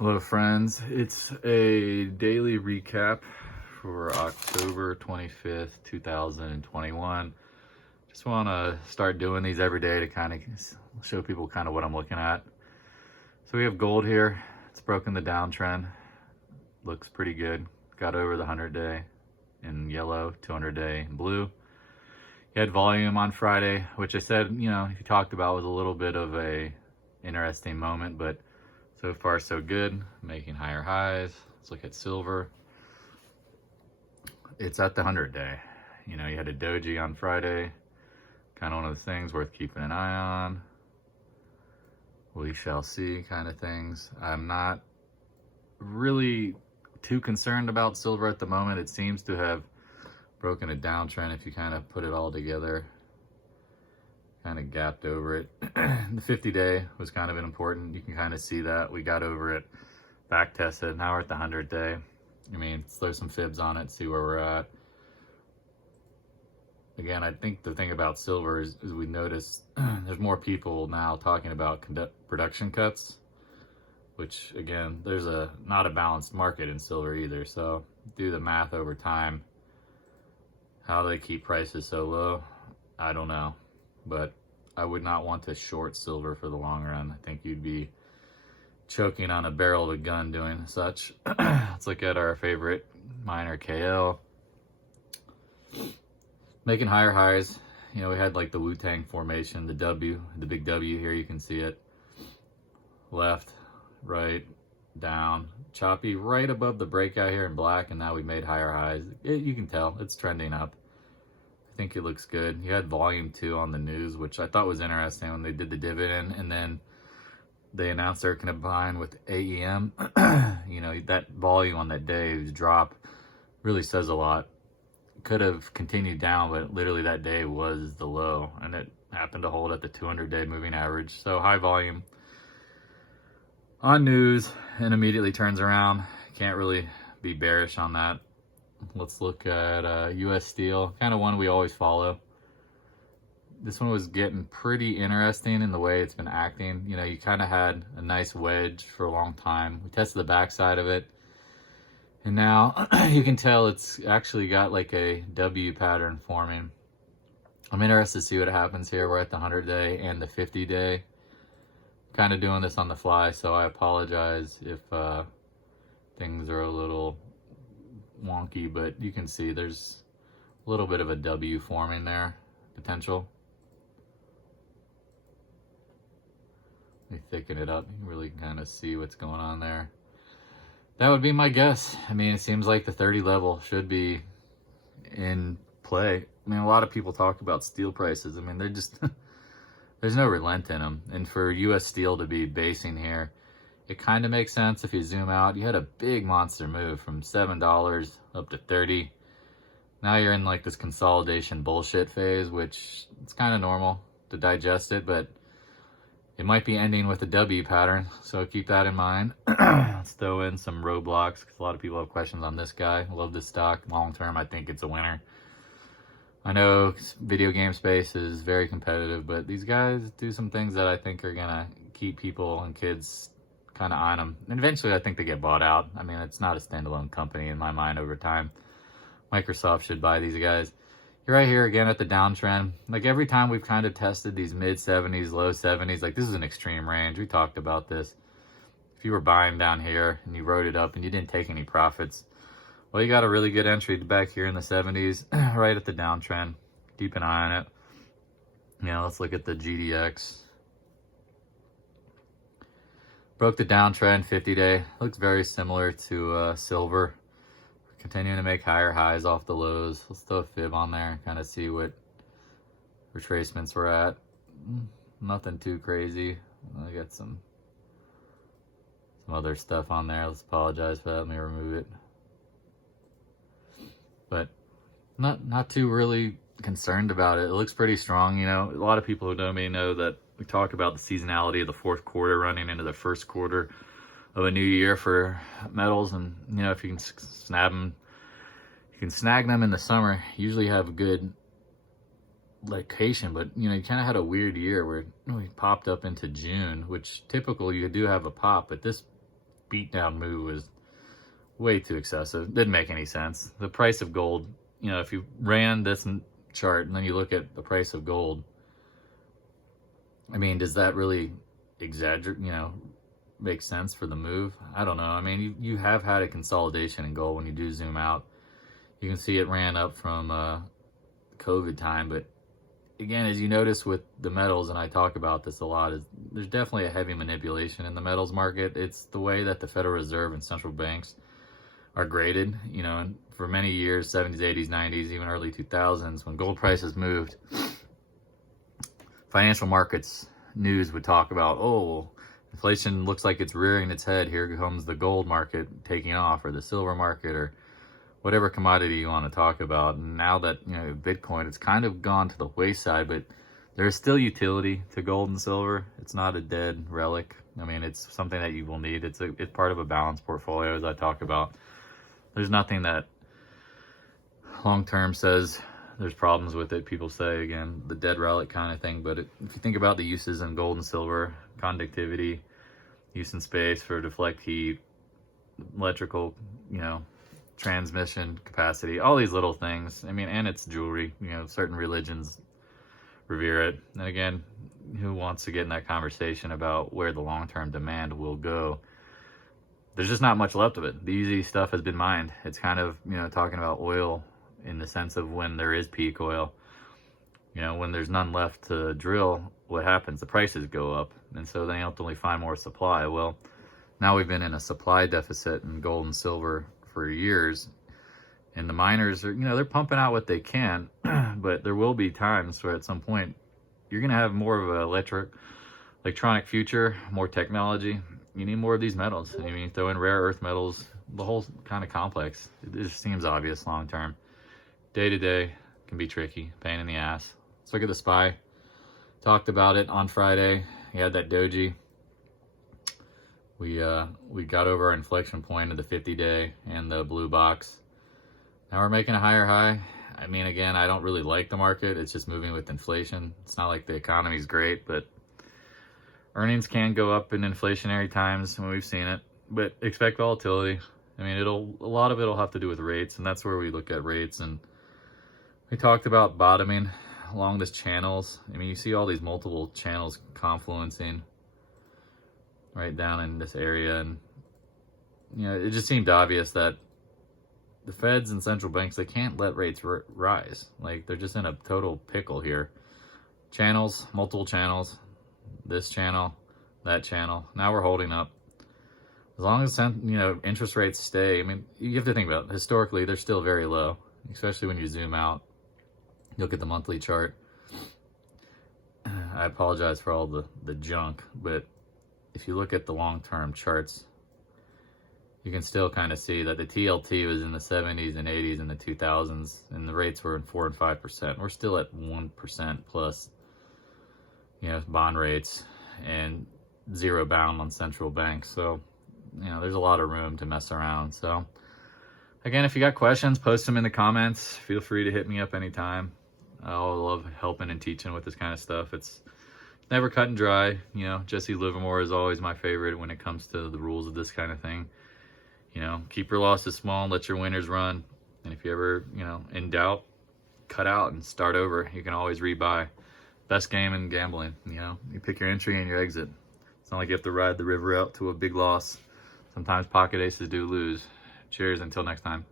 Hello friends, it's a daily recap for October 25th, 2021. Just want to start doing these every day to kind of show people kind of what I'm looking at. So we have gold here. It's broken the downtrend. Looks pretty good. Got over the 100-day in yellow, 200-day in blue. You had volume on Friday, which I said, you talked about was a little bit of a interesting moment, but so far so good, making higher highs. Let's look at silver. It's at the 100-day. You had a doji on Friday. Kind of one of the things worth keeping an eye on. We shall see kind of things. I'm not really too concerned about silver at the moment. It seems to have broken a downtrend if you kind of put it all together. Kind of gapped over it. The 50-day was kind of important. You can kind of see that. We got over it, back tested. Now we're at the 100-day. Let's throw some fibs on it, see where we're at. Again, I think the thing about silver is we notice there's more people now talking about production cuts, which again, there's not a balanced market in silver either. So do the math over time. How they keep prices so low, I don't know. But I would not want to short silver for the long run. I think you'd be choking on a barrel of a gun doing such. Let's look at our favorite miner, KL. Making higher highs. We had like the Wu-Tang formation, the W, the big W here, you can see it. Left, right, down, choppy, right above the breakout here in black, and now we made higher highs. You can tell, it's trending up. I think it looks good. You had volume too on the news, which I thought was interesting when they did the dividend, and then they announced they're going to combine with AEM. That volume on that day's drop really says a lot. Could have continued down, but literally that day was the low, and it happened to hold at the 200-day moving average. So high volume on news and immediately turns around. Can't really be bearish on that. Let's look at US Steel, kind of one we always follow. This one was getting pretty interesting in the way it's been acting. You kind of had a nice wedge for a long time. We tested the backside of it, and now you can tell it's actually got like a W pattern forming. I'm interested to see what happens here. We're at the 100-day and the 50-day. Kind of doing this on the fly, so I apologize if things are a little wonky, but you can see there's a little bit of a W forming there, potential. Let me thicken it up. You can really kind of see what's going on there. That would be my guess. It seems like the 30 level should be in play. A lot of people talk about steel prices. They're just there's no relent in them. And for US Steel to be basing here, it kind of makes sense if you zoom out. You had a big monster move from $7 up to 30. Now you're in like this consolidation bullshit phase, which it's kind of normal to digest it, but it might be ending with a W pattern, so keep that in mind. Let's throw in some roadblocks, because a lot of people have questions on this guy. I love this stock. Long term, I think it's a winner. I know video game space is very competitive, but these guys do some things that I think are gonna keep people and kids kind of on them. And eventually I think they get bought out. It's not a standalone company in my mind over time. Microsoft should buy these guys. You're right here again at the downtrend. Like every time we've kind of tested these mid 70s, low 70s, like this is an extreme range. We talked about this. If you were buying down here and you wrote it up and you didn't take any profits, well, you got a really good entry back here in the 70s, right at the downtrend. Keep an eye on it. Let's look at the GDX. Broke the downtrend, 50-day. Looks very similar to silver. Continuing to make higher highs off the lows. Let's throw a fib on there, kind of see what retracements we're at. Nothing too crazy. I got some other stuff on there. Let's apologize for that. Let me remove it. But not too really concerned about it. It looks pretty strong. A lot of people who know me know that we talk about the seasonality of the fourth quarter running into the first quarter of a new year for metals. And if you can snag them in the summer, usually have a good location. But you kind of had a weird year where we popped up into June, which typically you do have a pop, but this beat down move was way too excessive. Didn't make any sense. The price of gold, you know, if you ran this chart and then you look at the price of gold, I mean, does that really exaggerate, you know, make sense for the move? I don't know. I mean, you have had a consolidation in gold when you do zoom out. You can see it ran up from COVID time, but again, as you notice with the metals, and I talk about this a lot, is there's definitely a heavy manipulation in the metals market. It's the way that the Federal Reserve and central banks are graded, you know, and for many years, 70s, 80s, 90s, even early 2000s, when gold prices moved, financial markets news would talk about, oh, inflation looks like it's rearing its head. Here comes the gold market taking off, or the silver market, or whatever commodity you want to talk about. And now that, you know, Bitcoin, it's kind of gone to the wayside, but there's still utility to gold and silver. It's not a dead relic. I mean, it's something that you will need. It's part of a balanced portfolio, as I talk about. There's nothing that long-term says there's problems with it. People say, again, the dead relic kind of thing. But if you think about the uses in gold and silver, conductivity, use in space for deflect heat, electrical, you know, transmission capacity, all these little things. I mean, and it's jewelry, you know, certain religions revere it. And again, who wants to get in that conversation about where the long-term demand will go? There's just not much left of it. The easy stuff has been mined. It's kind of, you know, talking about oil in the sense of when there is peak oil, you know, when there's none left to drill, what happens? The prices go up. And so they ultimately find more supply. Well, now we've been in a supply deficit in gold and silver for years, and the miners are, you know, they're pumping out what they can, but there will be times where at some point you're going to have more of an electronic future, more technology. You need more of these metals. I mean, you throw in rare earth metals, the whole kind of complex. It just seems obvious long term. Day to day can be tricky, pain in the ass. Let's look at the SPY. Talked about it on Friday. You had that doji. We got over our inflection point of the 50-day and the blue box. Now we're making a higher high. I mean, again, I don't really like the market. It's just moving with inflation. It's not like the economy's great, but earnings can go up in inflationary times when we've seen it. But expect volatility. I mean, a lot of it'll have to do with rates, and that's where we look at rates. And we talked about bottoming along this channels. I mean, you see all these multiple channels confluencing right down in this area, and you know, it just seemed obvious that the feds and central banks, they can't let rates rise. Like, they're just in a total pickle here. Channels, multiple channels, this channel, that channel. Now we're holding up. As long as, you know, interest rates stay, I mean, you have to think about it. Historically, they're still very low, especially when you zoom out. Look at the monthly chart. I apologize for all the junk, but if you look at the long-term charts, you can still kind of see that the TLT was in the 70s and 80s and the 2000s, and the rates were in 4 and 5%. We're still at 1% plus, you know, bond rates, and zero bound on central banks. So, you know, there's a lot of room to mess around. So, again, if you got questions, post them in the comments. Feel free to hit me up anytime. I love helping and teaching with this kind of stuff. It's never cut and dry. You know, Jesse Livermore is always my favorite when it comes to the rules of this kind of thing. You know, keep your losses small and let your winners run. And if you ever, you know, in doubt, cut out and start over. You can always rebuy. Best game in gambling. You know, you pick your entry and your exit. It's not like you have to ride the river out to a big loss. Sometimes pocket aces do lose. Cheers, until next time.